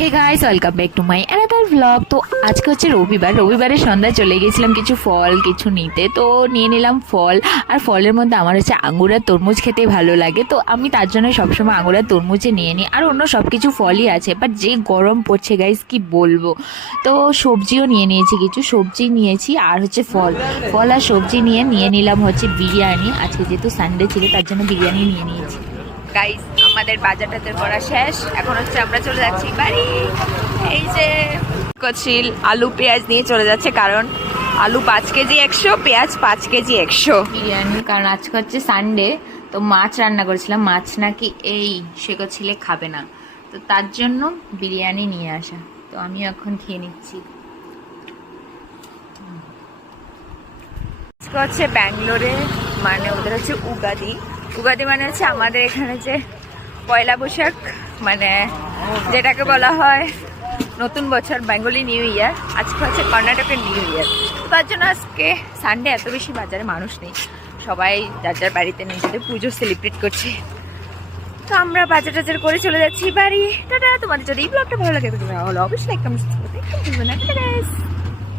Hey guys, welcome back to my another blog. তো আজকে হচ্ছে রবিবারের সন্ধ্যায় চলে গেছিলাম কিছু ফল কিছু নিতে। তো নিয়ে নিলাম ফল। আর ফলের মধ্যে আমার হচ্ছে আঙুর আর তরমুজ খেতে ভালো লাগে, তো আমি তার জন্য সবসময় আঙুর আর তরমুজে নিয়ে নিই। আর অন্য সব কিছু ফলই আছে, বাট যে গরম পড়ছে গাইস কি বলবো। তো সবজিও নিয়ে নিয়েছি, কিছু সবজি নিয়েছি আর হচ্ছে ফল আর সবজি নিয়ে নিলাম হচ্ছে বিরিয়ানি। আজকে যেহেতু সানডে ছিল তার জন্য বিরিয়ানি নিয়ে নিয়েছি। গাইস, আমাদের বাজার টাজার করা শেষ, এখন হচ্ছে আমরা চলে যাচ্ছি বাড়ি। এই যে কচিল আলু পেঁয়াজ নিয়ে চলে যাচ্ছে, কারণ আলু 5 কেজি 100, পেঁয়াজ 5 কেজি 100। বিরিয়ানি, কারণ আজকে হচ্ছে সানডে, তো মাছ রান্না করেছিলাম, মাছ নাকি এই শেখো ছেলে খাবে না, তো তার জন্য বিরিয়ানি নিয়ে আসা। তো আমি এখন খেয়ে নিচ্ছি। আজকে হচ্ছে ব্যাঙ্গালোরে, মানে ওদের হচ্ছে উগাদি মানে হচ্ছে আমাদের এখানে যে পয়লা বৈশাখ, মানে যেটাকে বলা হয় নতুন বছর, বেঙ্গলি নিউ ইয়ার। আজকে হচ্ছে কর্ণাটকের নিউ ইয়ার। তার জন্য আজকে সানডে এত বেশি বাজারে মানুষ নেই, সবাই যার যার বাড়িতে নিজেদের পুজো সেলিব্রেট করছে। তো আমরা বাজার টাজার করে চলে যাচ্ছি বাড়ি। টাটা। তোমাদের যদি এই ব্লগটা ভালো লাগে তাহলে অবশ্যই লাইক কমেন্ট করতে ভুলবে না।